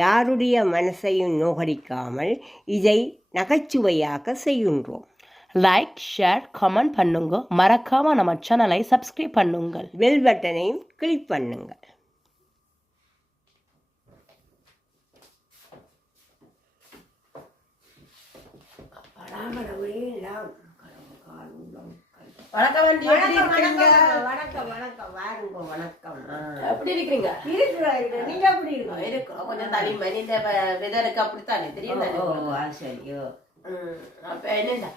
யாருடைய மனசையும் நோகடிக்காமல் இதை நகைச்சுவையாக செய்கின்றோம். லைக், ஷேர், கமெண்ட் பண்ணுங்க. மறக்காம நம்ம சேனலை சப்ஸ்கிரைப் பண்ணுங்கள். பெல் பட்டனையும் கிளிக் பண்ணுங்கள். வணக்கம் வணக்கம் வணக்கம் வாருங்க. வணக்கம். எப்படி இருக்கீங்க? நீங்க எப்படி இருக்கோம். கொஞ்சம் தனி மணி இந்த வெதருக்கு அப்படித்தானே தெரியும். சரியோ. அப்ப என்னண்டா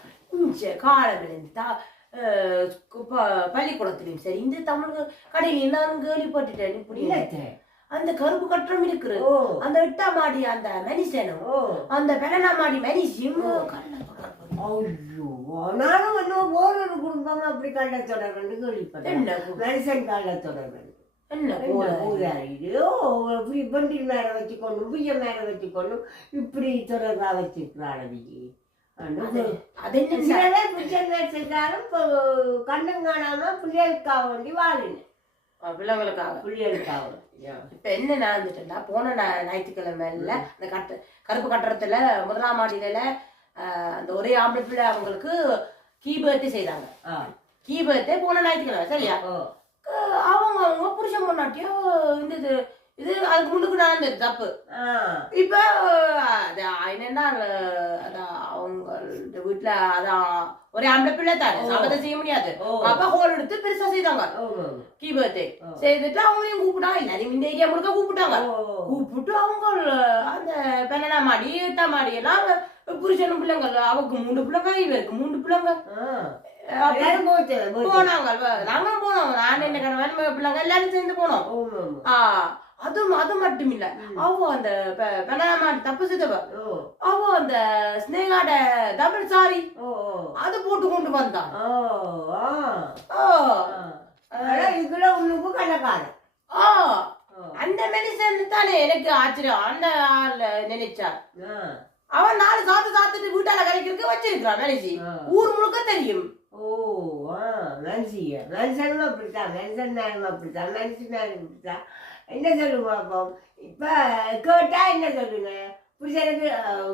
காலமிழந்தா பள்ளிக்கூடத்துலையும் சரி இந்த தமிழ் கடையிலையும் நான் கேள்விப்பட்டுட்டேன். இப்படி அந்த கருப்பு கட்டுறம் இருக்குது. அந்த 8ஆம் மாடி அந்த மனுஷனும் அந்த 12ஆம் மாடி மனுஷியும் நானும் இன்னும் ஓரொரு குடும்பம் அப்படி கள்ள தொடர்பு கேள்விப்பட்டேன். மனுஷன் கள்ள தொடர்பு இப்படி பண்டில் மேல வச்சுக்கொண்டு புய்ய மேல வச்சுக்கொண்டு இப்படி தொடர்பா வச்சிருக்கிறாள். செஞ்சாலும் கண்ணும் காணாம பிள்ளைகளுக்காக வேண்டி வாழினேன். பிள்ளைகளுக்காக இப்ப என்ன நடந்துட்டா போன ஞாயிற்றுக்கிழமை இல்ல அந்த கருப்பு கட்டடத்துல 1ஆம் மாடியில அந்த ஒரே ஆம்பளை பிள்ளை அவங்களுக்கு கீபர்த்தே செய்தாங்க. கீபர்த்தே போன ஞாயிற்றுக்கிழமை சரியா அவங்க புருஷன் பொண்டாட்டியும் இந்த இது அதுக்கு முன்னுக்கு நடந்தது தப்பு. இப்ப என்னன்னா அவங்க வீட்டுல அதான் ஒரே ஆம்பளை பிள்ளை தானே சாபத்தை செய்ய முடியாது. அப்ப ஹோல் எடுத்து பெருசா செய்தாங்க கீபர்த்தே செய்துட்டு அவங்களையும் கூப்பிட்டாங்க. எல்லாரையும் இந்த ஏரியா முழுக்க கூப்பிட்டாங்க. கூப்பிட்டு அவங்க அந்த 12ஆம் மாடி 8ஆம் மாடி எல்லாம் புருஷனும் பிள்ளைங்க அவருக்கு 3 பிள்ளைங்க இவருக்கு 3 பிள்ளைங்க போனாங்க. நாங்களும் போனோம். நான் என்ன கணவன் பிள்ளைங்க எல்லாரும் சேர்ந்து போனோம். அது மட்டும் இல்ல அவ அந்த 12ஆம் மாடி தப்பு செய்தவ அவ அந்த ஸ்னேகாட டபுள் சாரி அது போட்டு கொண்டு வந்தான். அந்த மெடிசன் தானே எனக்கு ஆச்சரியம். அந்த ஆள் நினைச்சா அவன் 4 சாத்துட்டு வீட்டால கரைக்கிறதுக்கு வச்சிருக்கான் மெடிசி. ஊர் முழுக்க தெரியும். என்ன சொல்லுங்க அப்போ இப்ப கேட்டா என்ன சொல்லுங்க? புருஷனுக்கு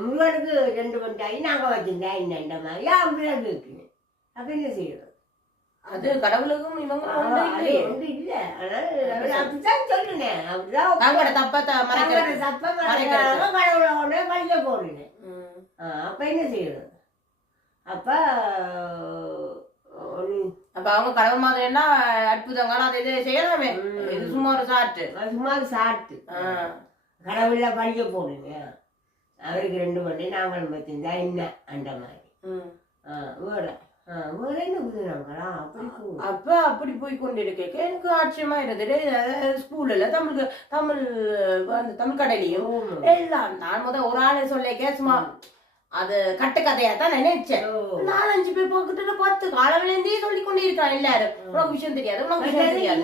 முருகனுக்கு 2 கொண்டாயி நாங்க வச்சிருந்தா இந்த மாதிரி அப்படிதான் இருக்குங்க. அப்ப என்ன செய்யணும்? அது கடவுளுக்கும் இவங்க ஒன்று இல்ல. அப்படித்தான் சொல்லுங்க. அப்படிதான் கடவுளை ஒண்ணே பழிக்க போடுங்க. அப்ப என்ன செய்யணும்? அப்ப அவங்க கடவுள் மாதிரின்னா அற்புதங்கள் அதை இது செய்யலாமே. இது சும்மா ஒரு சாட்டு கடவுள பழிக்க போடுங்க. அவருக்கு 2 பண்ணி நாங்களும் வச்சிருந்தா என்ன அந்த மாதிரி அப்ப அப்படி போய் கொண்டிருக்க எனக்கு ஆச்சரியமா இருந்தது. ஸ்கூல்ல தமிழ் கடையிலையும் எல்லாம் நான் ஒரு ஆளு சொல்ல சும்மா அது கட்ட கதையா தான் நினைச்சேன். 4-5 பேர் பார்த்துட்டு 10 காலவிலேந்தே சொல்லி கொண்டே இருக்கான் எல்லாரும். உனக்கு விஷயம் தெரியாது உனக்கு விஷயம் தெரியாது.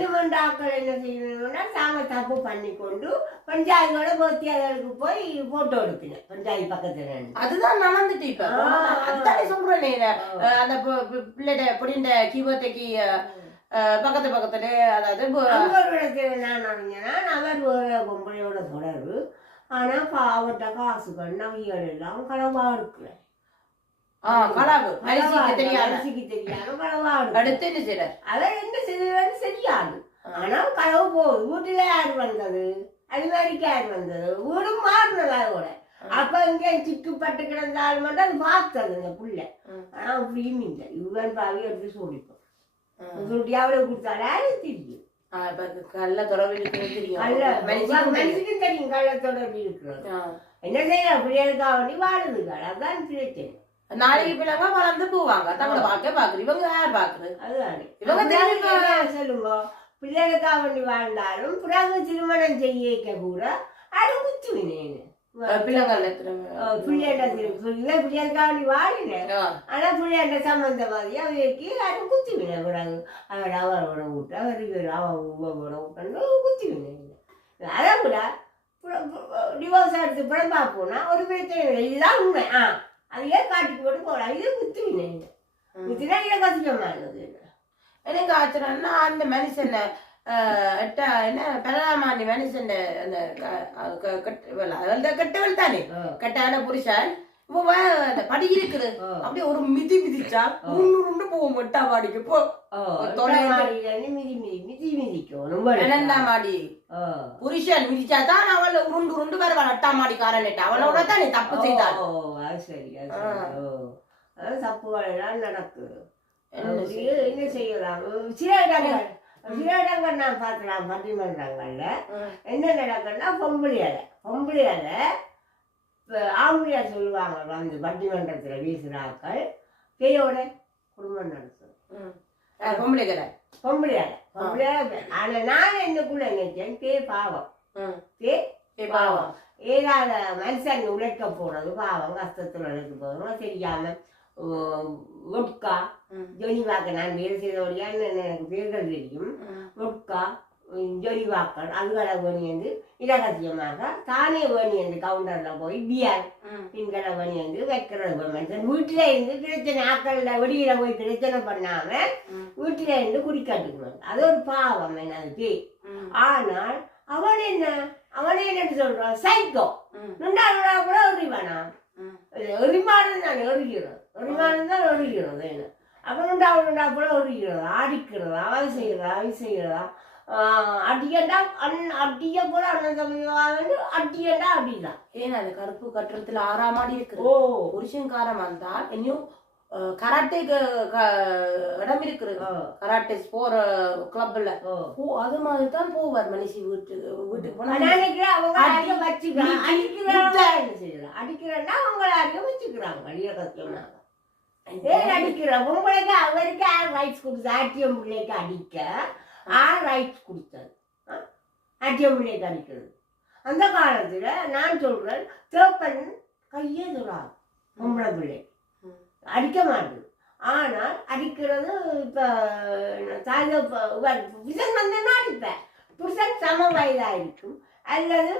என்ன செய்யணும்னா நாங்க தப்பு பண்ணி கொண்டு பஞ்சாயத்தோட போத்தியாளருக்கு போய் போட்டோ எடுக்கணும் பஞ்சாயத்து பக்கத்துல. அதுதான் நடந்துட்டு இப்ப அதுதானே சொல்றேன். அந்த பிள்ளைட பொடிண்ட கீபோர்த்தைக்கு பக்கத்துல அதாவது நான் நினைஞ்சேன்னா அவர் ஒரு பொம்பளையோட தொடர்பு. ஆனா அவட்ட காசுகள் நகைகள் எல்லாம் களவா இருக்குல்ல. என்ன செய்யறது தெரியாது. ஆனா களவு போகுது. வீட்டுல யாரு வந்தது? அடிவாரிக்கு யாரு வந்தது? வீடும் மாறினது அதோட. அப்ப இங்க சிக்குப்பட்டு கிடந்தாலும் மட்டும் அது பார்த்தது இந்த புள்ள. ஆனா அப்படியும் இல்லை. இவன் பாவி எடுத்து சொல்லிப்போம். சொல்லிட்டு அவ்வளவு கொடுத்தாலே அது தெரியும். கள்ள தொடர்பு தெரியும். கள்ள தொடர்பு இருக்கிறது. என்ன செய்யற பிள்ளைகளுக்காக வேண்டி வாழுதுகள். அதுதான் பிரச்சனை. நாளைக்கு பிள்ளைங்க வளர்ந்து போவாங்க. தங்களை பாக்குறது இவங்க யார் பாக்குறது? அதுதானே இவங்க சொல்லுங்க. பிள்ளைகளுக்காக வேண்டி வாழ்ந்தாலும் பிறகு திருமணம் செய்ய கூட அது குத்துவினேன்னு பிள்ளைகளுக்காக வாழினேன். ஆனா பிள்ளைகள சம்பந்தவாதி அவைக்கு யாரும் குத்துவின பிறகு அவன் அவரோட விட்டு அவருக்கு அவரோட விட்டு குத்துவினேன். அதை கூட டிவோர்ஸ் எடுத்து படம் பார்ப்போம்னா ஒரு பிரச்சனை இதுதான் உண்மை. அதையே காட்டிக்கு போட்டு போகலாம். இது குத்துவினேன். குத்தினா இதை கசிக்கமானது. எனக்கு ஆச்சரியம்னா அந்த மனுஷன் என்ன பெறாமாண்டி மனுஷன் அந்த கெட்டவள் தானே கெட்டான புருஷன் இப்போ அந்த படி இருக்குது அப்படியே ஒரு மிதி மிதிச்சா உண்டு போவோம் மொட்டா மாடிக்கு போ மாடி புருஷன் மிதிச்சாதான் அவள் உருண்டு உருண்டு வருவாள் அட்டா மாடி காரன்ட்டு அவளோட தானே தப்பு செய்தாள். சரி தப்பு நடக்குது. என்ன செய்யலாம் சில இடங்கள் நான் பார்க்கலாம் பட்டிமன்றங்கள்ல என்ன நடக்குன்னா பொம்பளையால ஆம்பளையா சொல்லுவாங்க வந்து பட்டிமன்றத்துல வீசுறாக்கள் பேயோட குடும்பம் நடத்தும் பொம்பளையால ஆனா நான் என்னக்குள்ள நினைச்சேன் பாவம் ஏதாவது மனுஷன் உழைக்க போறது பாவம் கஷ்டத்துல உழைக்க போறோம் தெரியாம ஒட்கா ஜொலிவாக்க நான் வேலை செய்தவழியான்னு எனக்கு பேர்கள் தெரியும். ஒட்கா ஜொலிவாக்கள் அதுகளை வேணியந்து இரகசியமாக தானே வேணியந்து கவுண்டர்ல போய் பியர் பின்களை வேணியந்து வைக்கிறது மனுஷன் வீட்டுல இருந்து பிரச்சனை ஆக்கள்ல வெளியில போய் பிரச்சனை பண்ணாம வீட்டுல இருந்து குடிக்காட்டுக்கணும். அது ஒரு பாவம் என்னது பேய். ஆனால் அவன் என்ன சொல்றான் சைக்கோ நுண்டாடுறா கூட எறிவானா எரிமானம் தான் எறிகிறது என்ன அப்புறம் உண்டா கூட எறிகிறதா அடிக்கிறதா அது செய்யறதா அடியண்டா அடிய போல அண்ணன் அடியண்டா அப்படிதான். ஏன்னா அந்த கருப்பு கட்டுறதுல 6ஆம் மாடி இருக்கு. புருஷன் காரமா இருந்தா இன்னும் கராட்டே இடம் இருக்குது கராட்டே போற கிளப்ல அது மாதிரி தான் போவார் மனுஷி வீட்டுக்கு போனா அடிக்கிறா அவங்கள அறிய வச்சுக்கிறாங்க அடிக்கிற உங்களுக்கு அவருக்கு ரைட்ஸ் கொடுத்து ஆட்டியம் பிள்ளைக்கு அடிக்க ரைட்ஸ் கொடுத்தது ஆட்டியம் பிள்ளைக்கு அடிக்கிறது. அந்த காலத்துல நான் சொல்றேன் தேப்பன் கையே சொல்றாங்க பொம்பளை பிள்ளை அடிக்க மாட்டேது. ஆனால் அடிக்கிறது இப்ப புருஷன் வந்தேன்னா அடிப்பேன். புருஷன் சம வயதா இருக்கும் அல்லது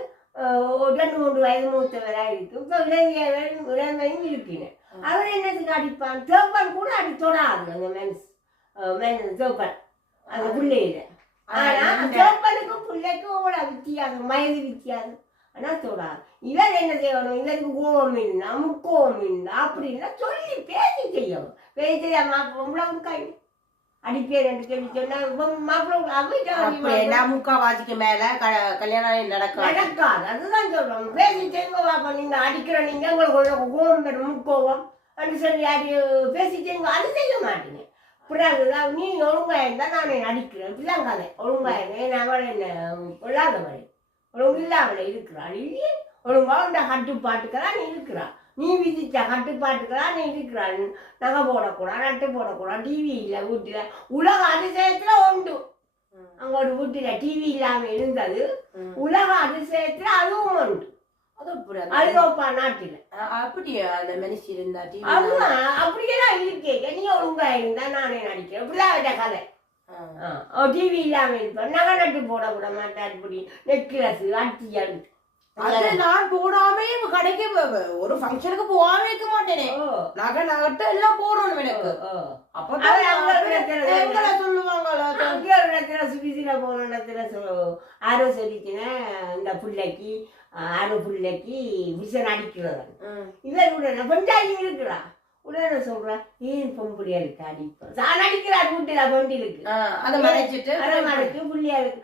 2-3 வயது மூத்தவரா இருக்கும். இப்ப இளைஞரும் இருக்கிறேன். அவர் என்னத்துக்கு அடிப்பான்? தேப்பன் கூட அடி தொடாது அந்த தேப்பன் அந்த பிள்ளையில. ஆனா தேப்பனுக்கும் பிள்ளைக்கும் அவ்வளவு வித்தியாசம் வயது வித்தியாசம். ஆனா தொடாது. இவர் என்ன செய்யணும்? இவருக்கு கோபம் இருந்தா முக்கோபம் இருந்தா அப்படின்னா சொல்லி பேசி செய்யணும். பேசி மாப்பிள்ளை கை அடிப்பேர் என்று சொல்லி சொன்னா மாப்பிள்ளை முக்காவாசிக்கு மேல கல்யாணம் நடக்காது. அதுதான் சொல்றோம். பேசி செய்யுங்க பாப்பா. நீங்க அடிக்கிற நீங்க உங்களுக்கு கோபம் பெறும் முக்கோபம் அப்படின்னு சொல்லி பேசி செய்யுங்க. அது செய்ய மாட்டீங்க. பிறகுதான் நீ ஒழுங்கா இருந்தா நான் அடிக்கிறேன். இப்படிதான் கதை ஒழுங்கா இருந்தேன். அவள் என்ன கொள்ளாதவளை ஒழுங்கு இல்லாமல இருக்கிறாள். இல்லையே ஒழுங்கா உண்ட கட்டுப்பாட்டுக்கெல்லாம் நீ இருக்கிறாள். நீ விதிச்ச கட்டுப்பாட்டுக்கெல்லாம் நீ இருக்கிறாள். நகை போடக்கூடாது, நட்டு போடக்கூடாது, டிவி இல்லை வீட்டுல. உலக அதிசயத்துல உண்டு. அங்க ஒரு வீட்டுல டிவி இல்லாம இருந்தது. உலக அதிசயத்துல அதுவும் உண்டு. அதுப்பா நாட்டுல அப்படியே அந்த மனுஷி இருந்தா அப்படியெல்லாம் இருக்கே. நீ ஒழுங்கா இருந்தா நானே நடிக்கிறேன். இப்படிதான் கதை. டிவி இல்லாம இருப்பேன். நகை நட்டு போட விட மாட்டேன். அப்படி நெக்லஸ் அட்டியல் நான் போடாமே கடைக்கு ஒரு ஃபங்க்ஷனுக்கு போகாம இருக்க மாட்டேனே. நகை நகட்டு எல்லாம் போடணும் எனக்கு. சொல்லுவாங்க சுபிசில போன இடத்துல ஆரோ சொல்லிச்சுன்னா இந்த பிள்ளைக்கு விஷன் அடிக்கிறவன் இவர் உடனே பெண்டாகி இருக்கிறா. உடனே சொல்றேன் ஏன் பொம்புடியா இருக்கு அடிப்பேன். நான் அடிக்கிறார் வீட்டுல பொண்டிலுக்கு அதை மறைச்சிட்டு புள்ளியா இருக்கு.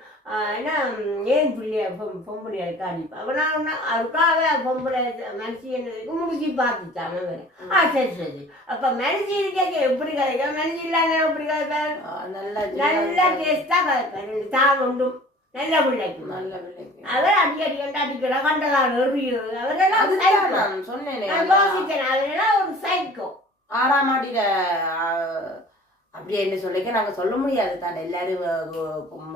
ஏன்னா ஏன் பொம்புடியா இருக்கு அடிப்பேன். அவனா அதுக்காக பொம்பளை மனசு என்னதுக்கு முடிச்சு பார்த்துச்சான். சரி அப்ப மனசு இருக்க எப்படி கதைக்க மனசு இல்லாம எப்படி கதைப்பேன்? நல்லா டேஸ்டா கதைப்பேன். தான் ஒன்றும் நல்ல பிள்ளைக்கு அவர் அடிக்கடி கண்டதான் எறிகிறது. அவரெல்லாம் சொன்னேன் அவரெல்லாம் ஒரு சைக்கோ. 6ஆம் மாடியில அப்படியே என்ன சொல்லிக்க நாங்க சொல்ல முடியாது தானே. எல்லாரும்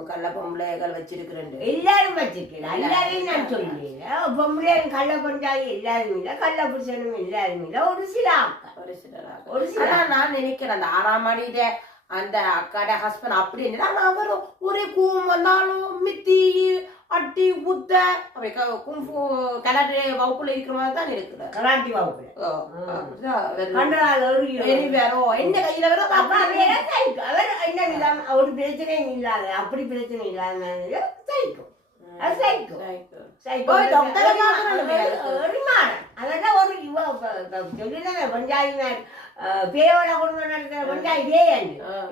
கள்ள பொம்பளைகள் வச்சிருக்கிறேன். எல்லாரும் வச்சிருக்கலாம். எல்லாரையும் நான் சொல்லுவேன். பொம்பளை கள்ள பொண்டாதி எல்லாரும் இல்லை, கள்ள புருஷனும் எல்லாரும் இல்லை. ஒரு சில நான் நினைக்கிறேன் அந்த 6ஆம் மாடியில அந்த அக்காட ஹஸ்பண்ட் அப்படி அவரும் ஒரே கூம் வந்தாலும் மித்தி அட்டி குத்த அப்படி கும்பு கலாட்டி வகுப்புல இருக்கிற மாதிரி தான் இருக்குது. கராட்டி வகுப்புல என்ன கையில வரும் அவர் என்ன இல்லாம ஒரு பிரச்சனையும் இல்லாத அப்படி பிரச்சனை இல்லாத சைக்கும் அதெல்லாம் ஒரு சொல்லிதான் பஞ்சாயத்து பேயோட குடும்பம் நடத்துற பஞ்சாயத்தே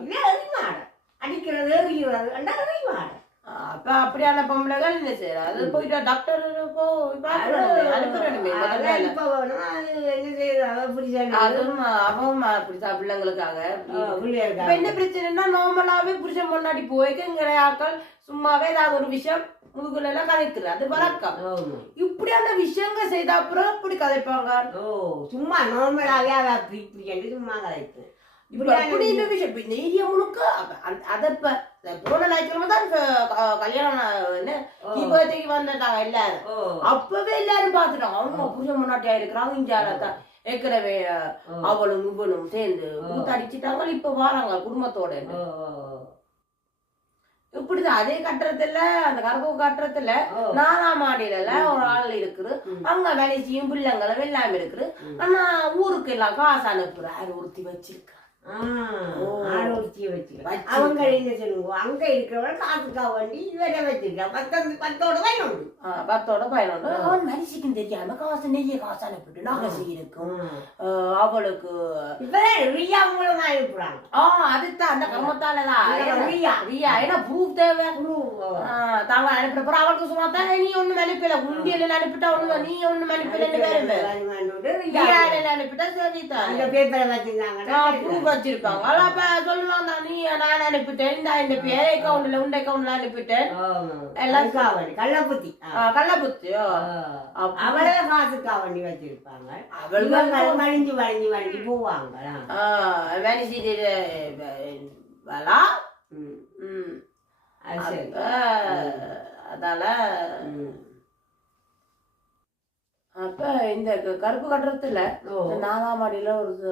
இல்ல எரிமாடம் அடிக்கிறது எறிகிறது எரிமாடம். அப்ப அப்படியான பொம்பளைகள் என்ன செய்யற அது போயிட்டு டாக்டர் அதுவும் அவன் அப்படித்தான் பிள்ளைங்களுக்காக. என்ன பிரச்சனைனா நார்மலாவே புருஷன் முன்னாடி போய்க்கு ஆக்கள் சும்மாவே ஏதாவது ஒரு விஷயம் முதுகுல எல்லாம் கதைக்குது அது வழக்கம். இப்படியான விஷயங்கள் செய்த அப்புறம் இப்படி கதைப்பாங்க. சும்மா நார்மலாவே அப்படி இப்படி சும்மா கதைக்கு அப்பவே எல்லாரும் பாத்துட்டாங்க அவங்க புருஷன் முன்னாட்டியா இருக்கிறாங்க இஞ்சாலதான் ஏற்கனவே அவளும் இவனும் சேர்ந்து கூத்தடிச்சுட்டாங்க. இப்ப வராங்க குடும்பத்தோட. இப்படிதான் அதே கட்டுறதுல அந்த கருப்பு கட்டுறதுல 4ஆம் மாடியில ஒரு ஆள் இருக்குது. அங்க வேலைச்சியும் பிள்ளைங்களும் எல்லாம் இருக்குது. ஆனா ஊருக்கு எல்லாம் காசு அனுப்புற ஒருத்தி வச்சிருக்கா. அவங்க என்ன சொல்லுங்க அங்க இருக்கிறவங்க காசுக்கா வண்டி இவரை வச்சிருக்கான் 10ஓட 11 அவன் மனுஷிக்கும் தெரியாம காசு நெய்ய காசு அனுப்பிட்டு நகசி இருக்கும் அவளுக்கு ரியா மூலமா அனுப்புறாங்க. அதுதான் அந்த கர்மத்தாலதான் ரியா ஏன்னா ப்ரூஃப் தேவை. தாங்க அனுப்பின பிறகு அவளுக்கு சும்மா தான் நீ ஒண்ணும் அனுப்பல உண்டியல அனுப்பிட்டா ஒண்ணு நீ ஒண்ணும் அனுப்பலன்னு அனுப்பிட்டா சரிதான் பேப்பரை வச்சிருந்தாங்க வச்சிருப்பாங்க. அப்ப சொல்லுவாங்க நீ நான் அனுப்பிட்டேன் இந்த பேர் அக்கௌண்ட்ல உண்ட அக்கௌண்ட்ல அனுப்பிட்டேன் எல்லாம் கள்ளப்புத்தி அவளே காசுக்கா வண்டி வச்சிருப்பாங்க. அவளுக்கு வழிஞ்சு வழிஞ்சு வழிஞ்சு போவாங்க. அதால அப்ப இந்த கருப்பு கட்டுறதுல 4ஆம் மாடியில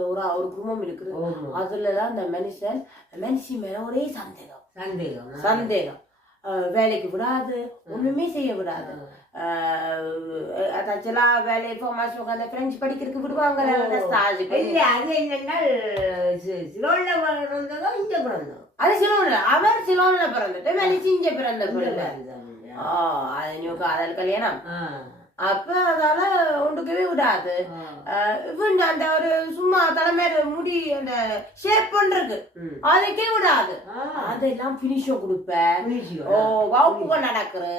ஒரு குடும்பம் இருக்குது. அதுலதான் அந்த மனுஷி மேல ஒரே சந்தேகம் வேலைக்கு விடாது ஒண்ணுமே செய்ய விடாது. அதாச்சும் வேலை பிரெஞ்சு படிக்கிறதுக்கு விடுவாங்க. அது சிலோன்ல அவர் சிலோன்ல பிறந்துட்டு மனுஷி இங்க பிறந்த பிள்ளை. காதல் கல்யாணம். அப்ப அதால ஒன்றுக்கவே விடாது. அந்த ஒரு சும்மா தலைமையில முடி அந்த ஷேப் பண்றது அதுக்கே விடாது. அதெல்லாம் பினிஷோ கொடுப்பேன். வகுப்புகள் நடக்குது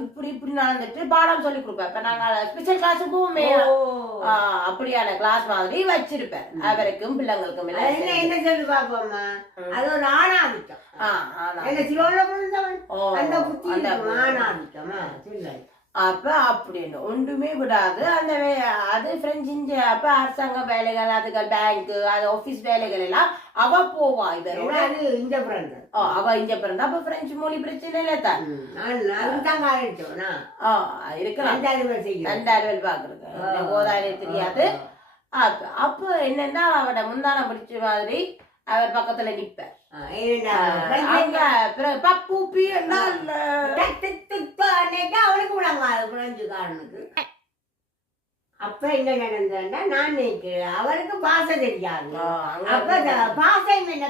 இப்படி இப்படி நடந்துட்டு பாடம் சொல்லி கொடுப்பேன். இப்ப நாங்க ஸ்பெஷல் கிளாஸ் போவோமே அப்படியான கிளாஸ் மாதிரி வச்சிருப்பேன் அவருக்கும் பிள்ளைங்களுக்கும். என்ன சொல்லி பாப்போம்மா அது ஒரு ஆணாதிக்கம். அப்ப அப்படின்னு ஒன்றுமே விடாது. அந்த அது பிரெஞ்சு அப்ப அரசாங்க வேலைகள் அதுகள் பேங்க் அது ஆபீஸ் வேலைகள் எல்லாம் அவ போவா. இவரோட அவ இங்க பிறந்தா அப்ப பிரெஞ்சு மொழி பிரச்சனை இல்ல தான் இருக்கலாம். 2 பாக்குறது போதாலே தெரியாது. அப்ப என்னன்னா அவட முந்தான பிடிச்ச மாதிரி அவர் பக்கத்துல நிப்ப பப்பூப்பி அவனுக்கு விடாங்க புரஞ்சுக்காரனுக்கு. அப்ப என்ன நடந்தா நான் நினைக்கிறேன் அவருக்கு பாசை தெரியாது. அப்ப பாசை என்ன